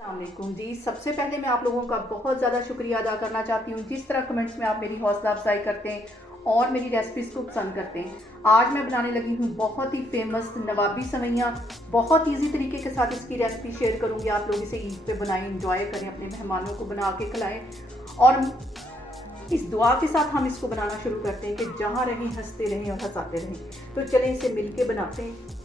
अस्सलामुअलैकुम जी। सबसे पहले मैं आप लोगों का बहुत ज़्यादा शुक्रिया अदा करना चाहती हूँ जिस तरह कमेंट्स में आप मेरी हौसला अफजाई करते हैं और मेरी रेसिपीज़ को पसंद करते हैं। आज मैं बनाने लगी हूँ बहुत ही फेमस नवाबी सवैयाँ। बहुत इजी तरीके के साथ इसकी रेसिपी शेयर करूँगी। आप लोग इसे ईद पे बनाएं, इंजॉय करें, अपने मेहमानों को बना के खिलाएं और इस दुआ के साथ हम इसको बनाना शुरू करते हैं कि जहाँ रहें हंसते रहें और हंसाते रहें। तो चलें इसे मिलके बनाते हैं।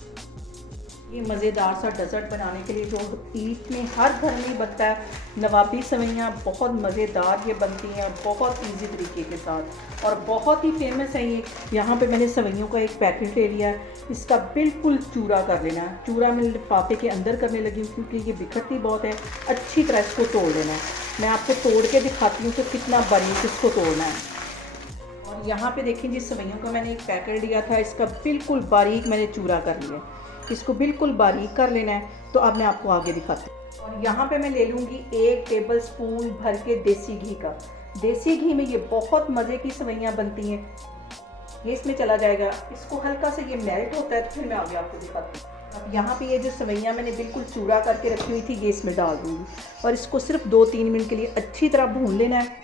ये मज़ेदार सा डेज़र्ट बनाने के लिए जो ईद में हर घर में बनता है, नवाबी सवैयाँ बहुत मज़ेदार ये बनती हैं और बहुत इजी तरीके के साथ और बहुत ही फेमस है ये। यहाँ पे मैंने सवैयों का एक पैकेट ले लिया है। इसका बिल्कुल चूरा कर लेना है। चूरा मैं लिफाफे के अंदर करने लगी हूँ क्योंकि ये बिखरती बहुत है। अच्छी तरह इसको तोड़ लेना है। मैं आपको तोड़ के दिखाती हूँ कि कितना बारीक इसको तोड़ना है। और यहाँ पे देखें जी, सवैयों का मैंने एक पैकेट लिया था, इसका बिल्कुल बारीक मैंने चूरा कर लिया। इसको बिल्कुल बारीक कर लेना है। तो अब मैं आपको आगे दिखाती हूँ। और यहाँ पे मैं ले लूँगी 1 टेबल स्पून भर के देसी घी का। देसी घी में ये बहुत मज़े की सवैयाँ बनती हैं। ये इसमें चला जाएगा। इसको हल्का से ये मेल्ट होता है तो फिर मैं आगे आपको दिखाती हूँ। अब यहाँ पे ये जो सवैयाँ मैंने बिल्कुल चूरा करके रखी हुई थी ये इसमें डाल दूँगी और इसको सिर्फ 2-3 मिनट के लिए अच्छी तरह भून लेना है।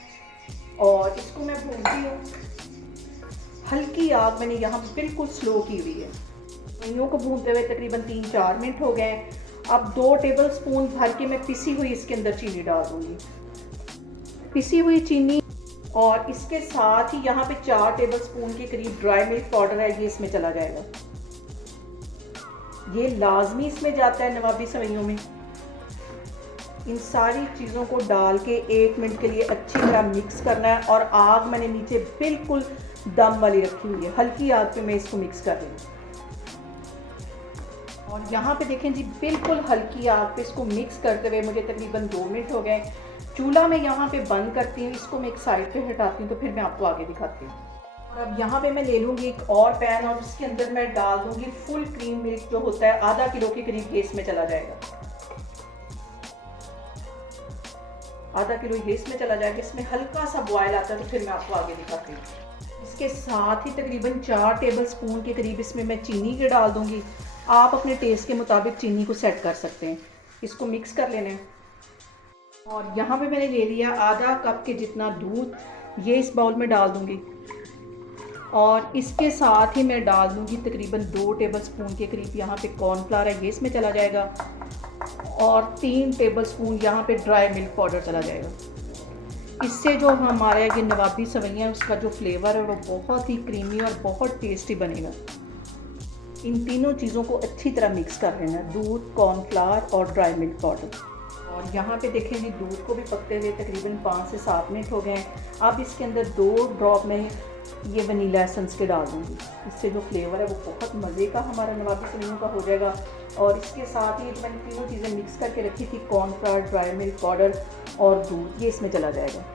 और इसको मैं भूनती हूँ। हल्की आग मैंने यहाँ पे बिल्कुल स्लो की हुई है। सवैयों को भूनते हुए तकरीबन 3-4 मिनट हो गए। अब 2 टेबल स्पून भर के मैं पिसी हुई इसके अंदर चीनी डाल दूँगी। पिसी हुई चीनी और इसके साथ ही यहाँ पे 4 टेबल स्पून के करीब ड्राई मिल्क पाउडर है, ये इसमें चला जाएगा। ये लाजमी इसमें जाता है नवाबी सवैयों में। इन सारी चीज़ों को डाल के 1 मिनट के लिए अच्छी तरह मिक्स करना है और आग मैंने नीचे बिल्कुल दम वाली रखी हुई है। हल्की आग पे मैं इसको मिक्स कर रही हूँ। और यहाँ पे देखें जी, बिल्कुल हल्की आग पे इसको मिक्स करते हुए मुझे तकरीबन 2 मिनट हो गए। चूल्हा मैं यहाँ पे बंद करती हूँ, इसको मैं एक साइड पे हटाती हूँ तो फिर मैं आपको आगे दिखाती हूँ। और अब यहाँ पे मैं ले लूँगी एक और पैन और उसके अंदर मैं डाल दूँगी फुल क्रीम मिल्क जो होता है, आधा किलो के करीब ये इसमें चला जाएगा। आधा किलो ये इसमें चला जाएगा। इसमें हल्का सा बॉयल आता है तो फिर मैं आपको आगे दिखाती हूँ। इसके साथ ही तकरीबन 4 टेबल स्पून के करीब इसमें मैं चीनी के डाल दूँगी। आप अपने टेस्ट के मुताबिक चीनी को सेट कर सकते हैं। इसको मिक्स कर लेना है। और यहाँ पे मैंने ले लिया आधा कप के जितना दूध, ये इस बाउल में डाल दूँगी। और इसके साथ ही मैं डाल दूँगी तकरीबन 2 टेबल स्पून के करीब यहाँ पे कॉर्नफ्लावर है, ये इसमें चला जाएगा। और 3 टेबल स्पून यहाँ पे ड्राई मिल्क पाउडर चला जाएगा। इससे जो हमारा ये नवाबी सवैयाँ है उसका जो फ्लेवर है वो बहुत ही क्रीमी और बहुत टेस्टी बनेगा। इन तीनों चीज़ों को अच्छी तरह मिक्स कर लेना, दूध, कॉर्नफ्लावर और ड्राई मिल्क पाउडर। और यहाँ पे देखें जी, दूध को भी पकते हुए तकरीबन 5 से 7 मिनट हो गए हैं। अब इसके अंदर 2 ड्रॉप में ये वनीला एसेंस के डाल दूँगी। इससे जो फ्लेवर है वो बहुत मज़े का हमारा नवाबी सवैयों का हो जाएगा। और इसके साथ ही मैंने तीनों चीज़ें मिक्स करके रखी थी, कॉर्नफ्लावर, ड्राई मिल्क पाउडर और दूध, ये इसमें चला जाएगा।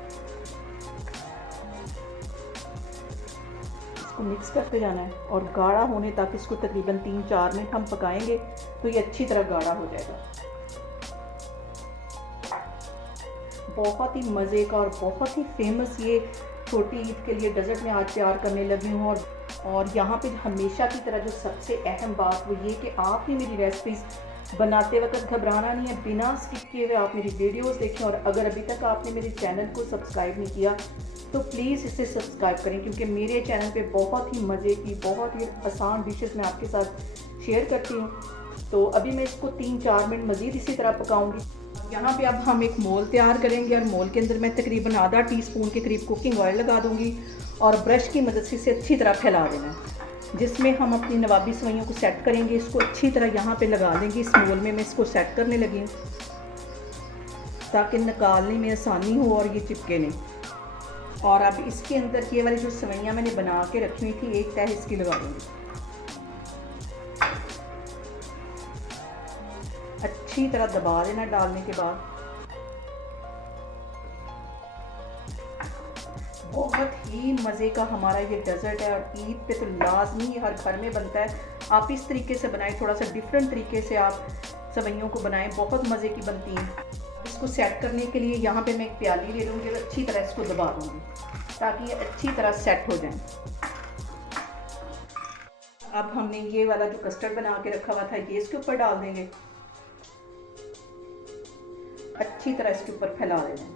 इसको मिक्स करते जाना है और गाढ़ा होने तक इसको तकरीबन 3-4 मिनट हम पकाएंगे तो ये अच्छी तरह गाढ़ा हो जाएगा। बहुत ही मज़े का और बहुत ही फेमस ये छोटी ईद के लिए डेज़र्ट में आज तैयार करने लगी हूँ। और यहाँ पे हमेशा की तरह जो सबसे अहम बात वो ये कि आपने मेरी रेसिपीज़ बनाते वक्त घबराना नहीं है। बिना स्किप किए हुए आप मेरी वीडियोस देखें। और अगर अभी तक आपने मेरे चैनल को सब्सक्राइब नहीं किया तो प्लीज़ इसे सब्सक्राइब करें क्योंकि मेरे चैनल पे बहुत ही मज़े की, बहुत ही आसान डिशेस मैं आपके साथ शेयर करती हूँ। तो अभी मैं इसको 3-4 मिनट मज़ीद इसी तरह पकाऊंगी। यहाँ पे अब हम एक मोल तैयार करेंगे और मोल के अंदर मैं तकरीबन आधा टीस्पून के करीब कुकिंग ऑयल लगा दूँगी और ब्रश की मदद से इसे अच्छी तरह फैला देना है, जिसमें हम अपनी नवाबी सवैयों को सेट करेंगे। इसको अच्छी तरह यहाँ पे लगा देंगे। इस मोल में मैं इसको सेट करने लगी हूँ ताकि निकालने में आसानी हो और ये चिपके नहीं। और अब इसके अंदर ये वाली जो सवैयाँ मैंने बना के रखी हुई थी, एक तह इसकी लगा दूँगी। अच्छी तरह दबा देना डालने के बाद। बहुत ही मज़े का हमारा ये डेज़र्ट है और ईद पे तो लाजमी हर घर में बनता है। आप इस तरीके से बनाएं, थोड़ा सा डिफरेंट तरीके से आप सवैयों को बनाएं, बहुत मज़े की बनती हैं। इसको सेट करने के लिए यहाँ पे मैं एक प्याली ले लूँगी और अच्छी तरह इसको दबा दूँगी ताकि ये अच्छी तरह सेट हो जाए। अब हमने ये वाला जो कस्टर्ड बना के रखा हुआ था ये इसके ऊपर डाल देंगे अच्छी तरह इसके ऊपर फैला देना है।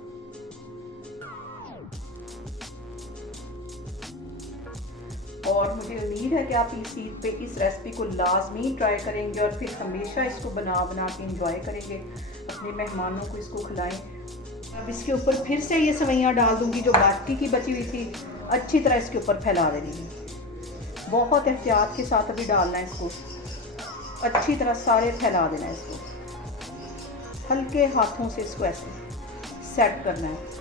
और मुझे उम्मीद है कि आप इस ईद पे इस रेसिपी को लाजमी ट्राई करेंगे और फिर हमेशा इसको बना बना के इंजॉय करेंगे, अपने मेहमानों को इसको खिलाएं। अब इसके ऊपर फिर से ये सेवइयाँ डाल दूंगी जो बाकी की बची हुई थी, अच्छी तरह इसके ऊपर फैला देनी है। बहुत एहतियात के साथ अभी डालना है इसको, अच्छी तरह सारे फैला देना है इसको, हल्के हाथों से इसको ऐसे सेट करना है।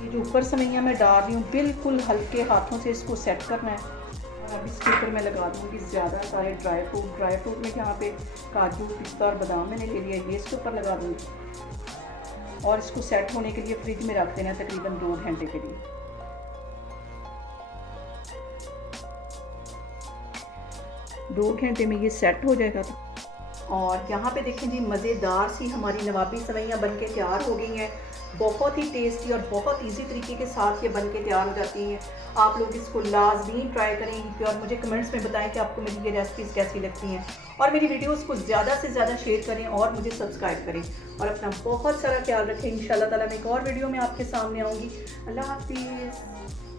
ये जो ऊपर सेवइयाँ मैं डाल रही हूँ बिल्कुल हल्के हाथों से इसको सेट करना है। और अब इसके ऊपर मैं लगा दूँगी ज़्यादा सारे ड्राई फ्रूट में यहाँ पे काजू, पिस्ता और बादाम मैंने ले लिया, ये इसके ऊपर लगा दूँगी। और इसको सेट होने के लिए फ्रिज में रख देना तकरीबन 2 घंटे के लिए। दो घंटे में ये सेट हो जाएगा। और यहाँ पे देखें जी, मज़ेदार सी हमारी नवाबी सेवइयाँ बन के तैयार हो गई हैं। बहुत ही टेस्टी और बहुत इजी तरीके के साथ ये बन के तैयार हो जाती हैं। आप लोग इसको लाजमी ट्राई करें और मुझे कमेंट्स में बताएं कि आपको मेरी ये रेसिपीज़ कैसी लगती हैं। और मेरी वीडियोस को ज़्यादा से ज़्यादा शेयर करें और मुझे सब्सक्राइब करें। और अपना बहुत सारा ख्याल रखें। इंशाल्लाह ताला मैं एक और वीडियो में आपके सामने आऊँगी। अल्लाह हाफिज़।